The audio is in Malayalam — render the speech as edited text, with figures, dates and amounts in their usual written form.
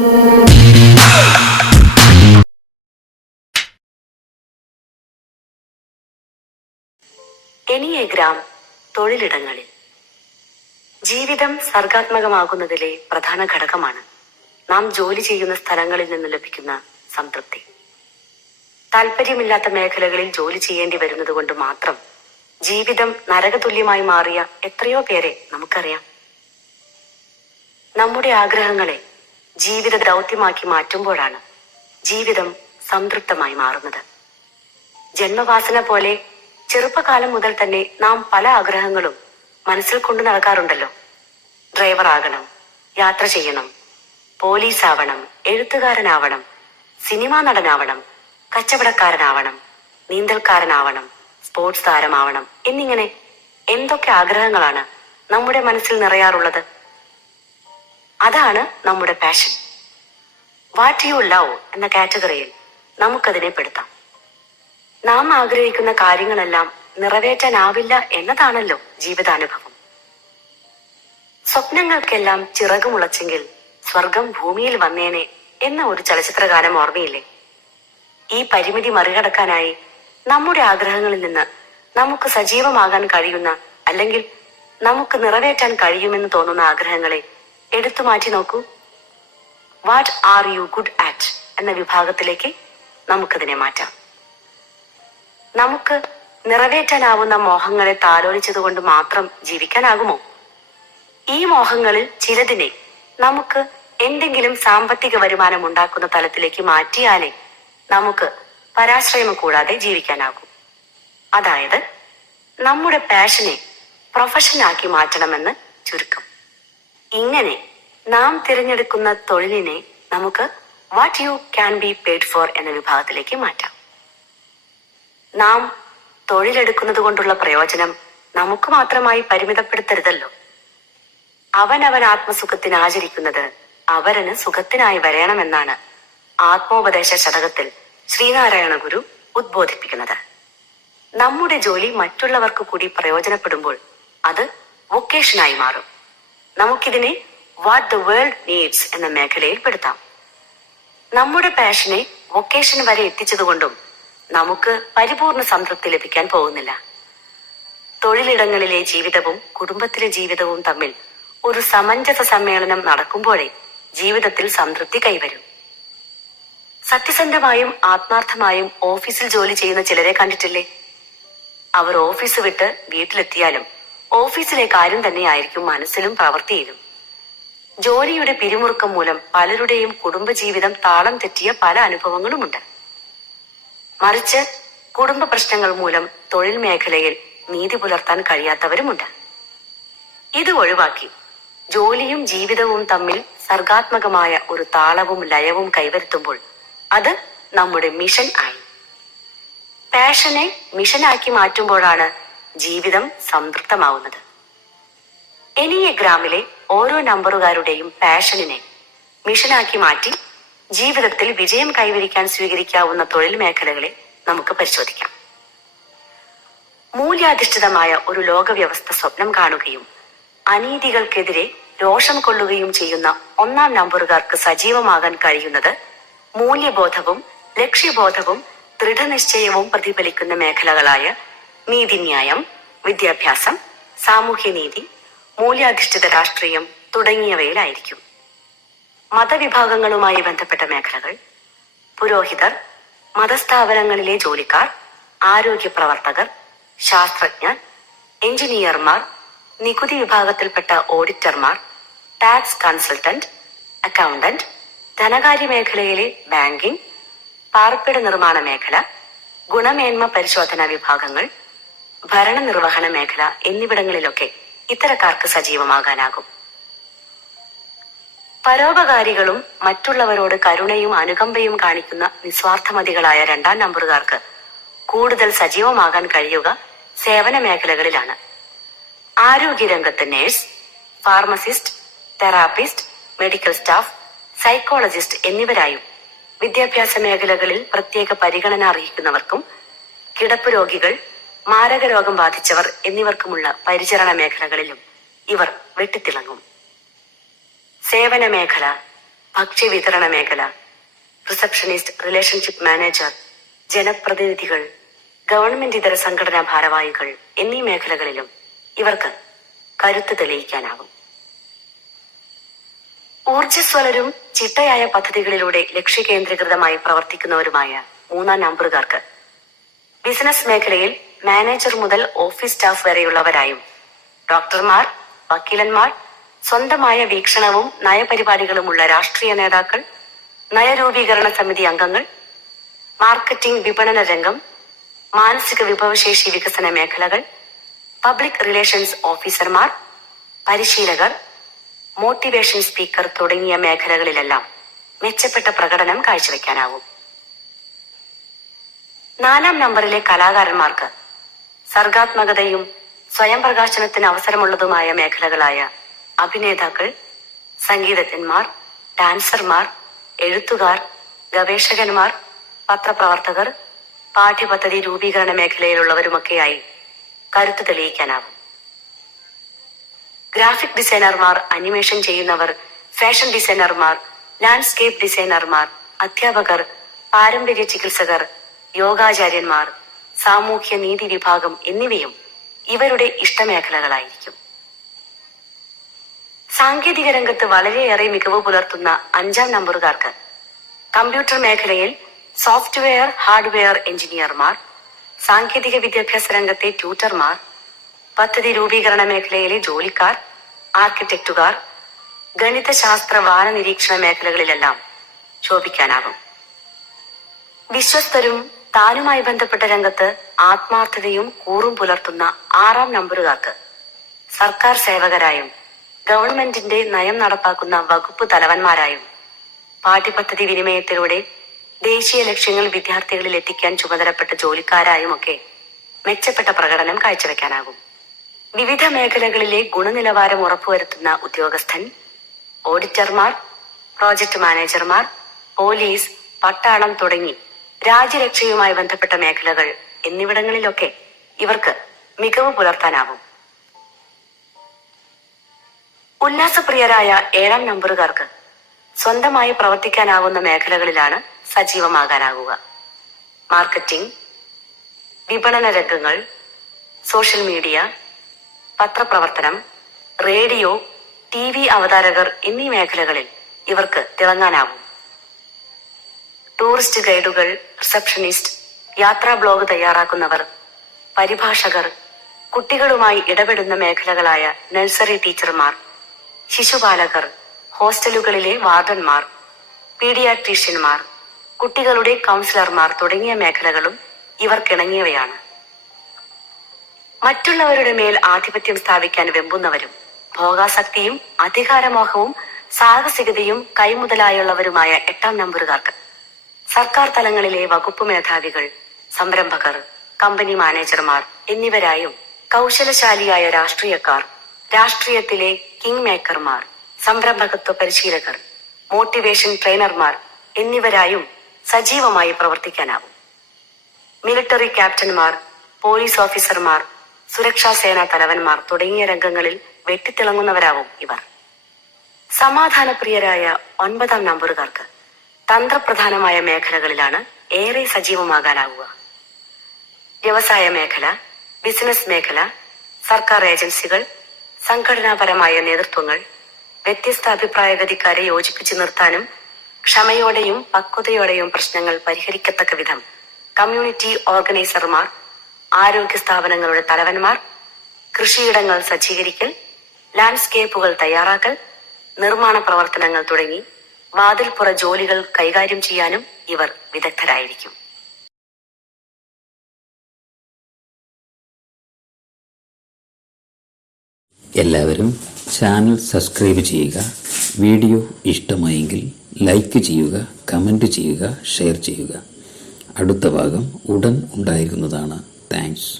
എനിയഗ്രാം തൊഴിലിടങ്ങളിൽ ജീവിതം സർഗാത്മകമാകുന്നതിലെ പ്രധാന ഘടകമാണ് നാം ജോലി ചെയ്യുന്ന സ്ഥലങ്ങളിൽ നിന്ന് ലഭിക്കുന്ന സംതൃപ്തി. താല്പര്യമില്ലാത്ത മേഖലകളിൽ ജോലി ചെയ്യേണ്ടി വരുന്നത് കൊണ്ട് മാത്രം ജീവിതം നരകതുല്യമായി മാറിയ എത്രയോ പേരെ നമുക്കറിയാം. നമ്മുടെ ആഗ്രഹങ്ങളെ ജീവിത ദൗത്യമാക്കി മാറ്റുമ്പോഴാണ് ജീവിതം സംതൃപ്തമായി മാറുന്നത്. ജന്മവാസന പോലെ ചെറുപ്പകാലം മുതൽ തന്നെ നാം പല ആഗ്രഹങ്ങളും മനസ്സിൽ കൊണ്ടു നടക്കാറുണ്ടല്ലോ. ഡ്രൈവർ ആകണം, യാത്ര ചെയ്യണം, പോലീസ് ആവണം, എഴുത്തുകാരനാവണം, സിനിമാ നടനാവണം, കച്ചവടക്കാരനാവണം, നീന്തൽക്കാരനാവണം, സ്പോർട്സ് താരമാവണം എന്നിങ്ങനെ എന്തൊക്കെ ആഗ്രഹങ്ങളാണ് നമ്മുടെ മനസ്സിൽ നിറയാറുള്ളത്. അതാണ് നമ്മുടെ പാഷൻ. വാട്ട് യു ലവ് എന്ന കാറ്റഗറിയിൽ നമുക്കതിനെ പെടുത്താം. നാം ആഗ്രഹിക്കുന്ന കാര്യങ്ങളെല്ലാം നിറവേറ്റാനാവില്ല എന്നതാണല്ലോ ജീവിതാനുഭവം. സ്വപ്നങ്ങൾക്കെല്ലാം ചിറകുമുളച്ചെങ്കിൽ സ്വർഗം ഭൂമിയിൽ വന്നേനെ എന്ന ഒരു ചലച്ചിത്രഗാനം ഓർമ്മയില്ലേ? ഈ പരിമിതി മറികടക്കാനായി നമ്മുടെ ആഗ്രഹങ്ങളിൽ നിന്ന് നമുക്ക് സജീവമാകാൻ കഴിയുന്ന അല്ലെങ്കിൽ നമുക്ക് നിറവേറ്റാൻ കഴിയുമെന്ന് തോന്നുന്ന ആഗ്രഹങ്ങളെ എടുത്തു മാറ്റി നോക്കൂ. വാട്ട് ആർ യു ഗുഡ് ആറ്റ് എന്ന വിഭാഗത്തിലേക്ക് നമുക്കതിനെ മാറ്റാം. നമുക്ക് നിറവേറ്റാനാവുന്ന മോഹങ്ങളെ താലോലിച്ചതുകൊണ്ട് മാത്രം ജീവിക്കാനാകുമോ? ഈ മോഹങ്ങളിൽ ചിലതിനെ നമുക്ക് എന്തെങ്കിലും സാമ്പത്തിക വരുമാനം ഉണ്ടാക്കുന്ന തലത്തിലേക്ക് മാറ്റിയാലേ നമുക്ക് പരാശ്രയം കൂടാതെ ജീവിക്കാനാകൂ. അതായത് നമ്മുടെ പാഷനെ പ്രൊഫഷനാക്കി മാറ്റണമെന്ന് ചുരുക്കം. ഇങ്ങനെ നാം തിരഞ്ഞെടുക്കുന്ന തൊഴിലിനെ നമുക്ക് what you can be paid for എന്ന വിഭാഗത്തിലേക്ക് മാറ്റാം. നാം തൊഴിലെടുക്കുന്നത് കൊണ്ടുള്ള പ്രയോജനം നമുക്ക് മാത്രമായി പരിമിതപ്പെടുത്തരുതല്ലോ. അവനവൻ ആത്മസുഖത്തിന് ആചരിക്കുന്നത് അവരന് സുഖത്തിനായി വരണമെന്നാണ് ആത്മോപദേശ ശതകത്തിൽ ശ്രീനാരായണ ഗുരു ഉദ്ബോധിപ്പിക്കുന്നത്. നമ്മുടെ ജോലി മറ്റുള്ളവർക്ക് കൂടി പ്രയോജനപ്പെടുമ്പോൾ അത് വൊക്കേഷനായി മാറും. നമുക്കിതിനെ വാട്ട് ദ വേൾഡ് നീഡ്സ് എന്ന മേഖലയിൽ പെടുത്താം. നമ്മുടെ പാഷനെ വൊക്കേഷൻ വരെ എത്തിച്ചതുകൊണ്ടും നമുക്ക് പരിപൂർണ സംതൃപ്തി ലഭിക്കാൻ പോകുന്നില്ല. തൊഴിലിടങ്ങളിലെ ജീവിതവും കുടുംബത്തിലെ ജീവിതവും തമ്മിൽ ഒരു സമഞ്ജസ സമ്മേളനം നടക്കുമ്പോഴേ ജീവിതത്തിൽ സംതൃപ്തി കൈവരും. സത്യസന്ധമായും ആത്മാർത്ഥമായും ഓഫീസിൽ ജോലി ചെയ്യുന്ന ചിലരെ കണ്ടിട്ടില്ലേ? അവർ ഓഫീസ് വിട്ട് വീട്ടിലെത്തിയാലും ഓഫീസിലെ കാര്യം തന്നെയായിരിക്കും മനസ്സിലും പ്രവൃത്തിയിലും. ജോലിയുടെ പിരിമുറുക്കം മൂലം പലരുടെയും കുടുംബജീവിതം താളം തെറ്റിയ പല അനുഭവങ്ങളുമുണ്ട്. മറിച്ച് കുടുംബ പ്രശ്നങ്ങൾ മൂലം തൊഴിൽ മേഖലയിൽ നീതി പുലർത്താൻ കഴിയാത്തവരുമുണ്ട്. ഇത് ഒഴിവാക്കി ജോലിയും ജീവിതവും തമ്മിൽ സർഗാത്മകമായ ഒരു താളവും ലയവും കൈവരുത്തുമ്പോൾ അത് നമ്മുടെ മിഷൻ ആയി. പാഷനെ മിഷനാക്കി മാറ്റുമ്പോഴാണ് ജീവിതം സംതൃപ്തമാവുന്നത്. എനിയഗ്രാമിലെ ഓരോ നമ്പറുകാരുടെയും പാഷനിനെ മിഷനാക്കി മാറ്റി ജീവിതത്തിൽ വിജയം കൈവരിക്കാൻ സ്വീകരിക്കാവുന്ന തൊഴിൽ മേഖലകളെ നമുക്ക് പരിശോധിക്കാം. മൂല്യാധിഷ്ഠിതമായ ഒരു ലോകവ്യവസ്ഥ സ്വപ്നം കാണുകയും അനീതികൾക്കെതിരെ രോഷം കൊള്ളുകയും ചെയ്യുന്ന ഒന്നാം നമ്പറുകാർക്ക് സജീവമാകാൻ കഴിയുന്നത് മൂല്യബോധവും ലക്ഷ്യബോധവും ദൃഢനിശ്ചയവും പ്രതിഫലിക്കുന്ന മേഖലകളായ നീതിന്യായം, വിദ്യാഭ്യാസം, സാമൂഹ്യനീതി, മൂല്യാധിഷ്ഠിത രാഷ്ട്രീയം തുടങ്ങിയവയിലായിരിക്കും. മതവിഭാഗങ്ങളുമായി ബന്ധപ്പെട്ട മേഖലകൾ പുരോഹിതർ, മതസ്ഥാപനങ്ങളിലെ ജോലിക്കാർ, ആരോഗ്യ പ്രവർത്തകർ, ശാസ്ത്രജ്ഞർ, എഞ്ചിനീയർമാർ, നികുതി വിഭാഗത്തിൽപ്പെട്ട ഓഡിറ്റർമാർ, ടാക്സ് കൺസൾട്ടന്റ്, അക്കൗണ്ടന്റ്, ധനകാര്യ മേഖലയിലെ ബാങ്കിംഗ്, പാർപ്പിട നിർമ്മാണ മേഖല, ഗുണമേന്മ പരിശോധനാ വിഭാഗങ്ങൾ, ഭരണനിർവഹണ മേഖല എന്നിവിടങ്ങളിലൊക്കെ ഇത്തരക്കാർക്ക് സജീവമാകാനാകും. പരോപകാരികളും മറ്റുള്ളവരോട് കരുണയും അനുകമ്പയും കാണിക്കുന്ന നിസ്വാർത്ഥമതികളായ രണ്ടാം നമ്പറുകാർക്ക് കൂടുതൽ സജീവമാകാൻ കഴിയുക സേവന മേഖലകളിലാണ്. ആരോഗ്യരംഗത്ത് nurse, pharmacist, therapist, medical staff, psychologist എന്നിവരായും വിദ്യാഭ്യാസ മേഖലകളിൽ പ്രത്യേക പരിഗണന അർഹിക്കുന്നവർക്കും കിടപ്പ് രോഗികൾ, മാരക രോഗം ബാധിച്ചവർ എന്നിവർക്കുമുള്ള പരിചരണ മേഖലകളിലും ഇവർ വെട്ടിത്തിളങ്ങും. സേവന മേഖല ഭക്ഷ്യവിതരണ മേഖല, റിസപ്ഷനിസ്റ്റ്, റിലേഷൻഷിപ്പ് മാനേജർ, ജനപ്രതിനിധികൾ, ഗവൺമെന്റ് ഇതര സംഘടനാ ഭാരവാഹികൾ എന്നീ മേഖലകളിലും ഇവർക്ക് കരുത്ത് തെളിയിക്കാനാവും. ഊർജ്ജസ്വലരും ചിട്ടയായ പദ്ധതികളിലൂടെ ലക്ഷ്യകേന്ദ്രീകൃതമായി പ്രവർത്തിക്കുന്നവരുമായ 3-ാം നമ്പറുകാർക്ക് ബിസിനസ് മേഖലയിൽ മാനേജർ മുതൽ ഓഫീസ് സ്റ്റാഫ് വരെയുള്ളവരായും, ഡോക്ടർമാർ, വക്കീലന്മാർ, സ്വന്തമായ വീക്ഷണവും നയപരിപാടികളുമുള്ള രാഷ്ട്രീയ നേതാക്കൾ, നയരൂപീകരണ സമിതി അംഗങ്ങൾ, മാർക്കറ്റിംഗ്, വിപണന രംഗം, മാനസിക വിഭവശേഷി വികസന മേഖലകൾ, പബ്ലിക് റിലേഷൻസ് ഓഫീസർമാർ, പരിശീലകർ, മോട്ടിവേഷൻ സ്പീക്കർ തുടങ്ങിയ മേഖലകളിലെല്ലാം മെച്ചപ്പെട്ട പ്രകടനം കാഴ്ചവെക്കാനാവും. 4-ാം നമ്പറിലെ കലാകാരന്മാർക്ക് സർഗാത്മകതയും സ്വയം പ്രകാശനത്തിന് അവസരമുള്ളതുമായ മേഖലകളായ അഭിനേതാക്കൾ, സംഗീതജ്ഞന്മാർ, ഡാൻസർമാർ, എഴുത്തുകാർ, ഗവേഷകന്മാർ, പത്രപ്രവർത്തകർ, പാഠ്യപദ്ധതി രൂപീകരണ മേഖലയിലുള്ളവരുമൊക്കെയായി കരുത്ത് തെളിയിക്കാനാവും. ഗ്രാഫിക് ഡിസൈനർമാർ, അനിമേഷൻ ചെയ്യുന്നവർ, ഫാഷൻ ഡിസൈനർമാർ, ലാൻഡ്സ്കേപ്പ് ഡിസൈനർമാർ, അധ്യാപകർ, പാരമ്പര്യ ചികിത്സകർ, യോഗാചാര്യന്മാർ, സാമൂഹ്യ നീതി വിഭാഗം എന്നിവയും ഇവരുടെ ഇഷ്ടമേഖലകളായിരിക്കും. സാങ്കേതിക രംഗത്ത് വളരെയേറെ മികവ് പുലർത്തുന്ന 5-ാം നമ്പറുകാർക്ക് കമ്പ്യൂട്ടർ മേഖലയിൽ സോഫ്റ്റ്വെയർ, ഹാർഡ്വെയർ എഞ്ചിനീയർമാർ, സാങ്കേതിക വിദ്യാഭ്യാസ രംഗത്തെ ട്യൂട്ടർമാർ, പദ്ധതി രൂപീകരണ മേഖലയിലെ ജോലിക്കാർ, ആർക്കിടെക്റ്റുകാർ, ഗണിതശാസ്ത്ര, വാന നിരീക്ഷണ മേഖലകളിലെല്ലാം ശോഭിക്കാനാകും. വിശ്വസ്തരും താനുമായി ബന്ധപ്പെട്ട രംഗത്ത് ആത്മാർത്ഥതയും കൂറും പുലർത്തുന്ന 6-ാം നമ്പറുകാർക്ക് സർക്കാർ സേവകരായും, ഗവൺമെന്റിന്റെ നയം നടപ്പാക്കുന്ന വകുപ്പ് തലവന്മാരായും, പാഠ്യപദ്ധതി വിനിമയത്തിലൂടെ ദേശീയ ലക്ഷ്യങ്ങൾ വിദ്യാർത്ഥികളിൽ എത്തിക്കാൻ ചുമതലപ്പെട്ട ജോലിക്കാരായുമൊക്കെ മെച്ചപ്പെട്ട പ്രകടനം കാഴ്ചവെക്കാനാകും. വിവിധ മേഖലകളിലെ ഗുണനിലവാരം ഉറപ്പുവരുത്തുന്ന ഉദ്യോഗസ്ഥൻ, ഓഡിറ്റർമാർ, പ്രോജക്ട് മാനേജർമാർ, പോലീസ്, പട്ടാളം തുടങ്ങി രാജ്യരക്ഷയുമായി ബന്ധപ്പെട്ട മേഖലകൾ എന്നിവിടങ്ങളിലൊക്കെ ഇവർക്ക് മികവ് പുലർത്താനാവും. ഉല്ലാസപ്രിയരായ 7-ാം നമ്പറുകാർക്ക് സ്വന്തമായി പ്രവർത്തിക്കാനാവുന്ന മേഖലകളിലാണ് സജീവമാകാനാകുക. മാർക്കറ്റിംഗ്, വിപണന രംഗങ്ങൾ, സോഷ്യൽ മീഡിയ, പത്രപ്രവർത്തനം, റേഡിയോ, TV അവതാരകർ എന്നീ മേഖലകളിൽ ഇവർക്ക് തിളങ്ങാനാവും. ടൂറിസ്റ്റ് ഗൈഡുകൾ, റിസപ്ഷനിസ്റ്റ്, യാത്രാ ബ്ലോഗ് തയ്യാറാക്കുന്നവർ, പരിഭാഷകർ, കുട്ടികളുമായി ഇടപെടുന്ന മേഖലകളായ നഴ്സറി ടീച്ചർമാർ, ശിശുപാലകർ, ഹോസ്റ്റലുകളിലെ വാർഡന്മാർ, പീഡിയാട്രീഷ്യന്മാർ, കുട്ടികളുടെ കൗൺസിലർമാർ തുടങ്ങിയ മേഖലകളും ഇവർക്കിണങ്ങിയവയാണ്. മറ്റുള്ളവരുടെ മേൽ ആധിപത്യം സ്ഥാപിക്കാൻ വെമ്പുന്നവരും ഭോഗാസക്തിയും അധികാരമോഹവും സാഹസികതയും കൈമുതലായുള്ളവരുമായ 8-ാം നമ്പറുകാർക്ക് സർക്കാർ തലങ്ങളിലെ വകുപ്പ് മേധാവികൾ, സംരംഭകർ, കമ്പനി മാനേജർമാർ എന്നിവരായും, കൗശലശാലിയായ രാഷ്ട്രീയക്കാർ, രാഷ്ട്രീയത്തിലെ കിങ് മേക്കർമാർ, സംരംഭകത്വ പരിശീലകർ, മോട്ടിവേഷൻ ട്രെയിനർമാർ എന്നിവരായും സജീവമായി പ്രവർത്തിക്കാനാവും. മിലിറ്ററി ക്യാപ്റ്റന്മാർ, പോലീസ് ഓഫീസർമാർ, സുരക്ഷാ സേനാ തലവന്മാർ തുടങ്ങിയ രംഗങ്ങളിൽ വെട്ടിത്തിളങ്ങുന്നവരാവും ഇവർ. സമാധാനപ്രിയരായ 9-ാം നമ്പറുകാർക്ക് തന്ത്രപ്രധാനമായ മേഖലകളിലാണ് ഏറെ സജീവമാകാനാവുക. വ്യവസായ മേഖല, ബിസിനസ് മേഖല, സർക്കാർ ഏജൻസികൾ, സംഘടനാപരമായ നേതൃത്വങ്ങൾ, വ്യത്യസ്ത അഭിപ്രായഗതിക്കാരെ യോജിപ്പിച്ചു നിർത്താനും ക്ഷമയോടെയും പക്വതയോടെയും പ്രശ്നങ്ങൾ പരിഹരിക്കത്തക്ക വിധം കമ്മ്യൂണിറ്റി ഓർഗനൈസർമാർ, ആരോഗ്യ സ്ഥാപനങ്ങളുടെ തലവന്മാർ, കൃഷിയിടങ്ങൾ സജ്ജീകരിക്കൽ, ലാൻഡ്സ്കേപ്പുകൾ തയ്യാറാക്കൽ, നിർമ്മാണ പ്രവർത്തനങ്ങൾ തുടങ്ങി വാതിൽപ്പുറ ജോലികൾ കൈകാര്യം ചെയ്യാനും ഇവർ വിദഗ്ധരായിരിക്കും. എല്ലാവരും ചാനൽ സബ്സ്ക്രൈബ് ചെയ്യുക. വീഡിയോ ഇഷ്ടമായെങ്കിൽ ലൈക്ക് ചെയ്യുക, കമൻറ്റ് ചെയ്യുക, ഷെയർ ചെയ്യുക. അടുത്ത ഭാഗം ഉടൻ ഉണ്ടായിരിക്കുന്നതാണ്. താങ്ക്സ്.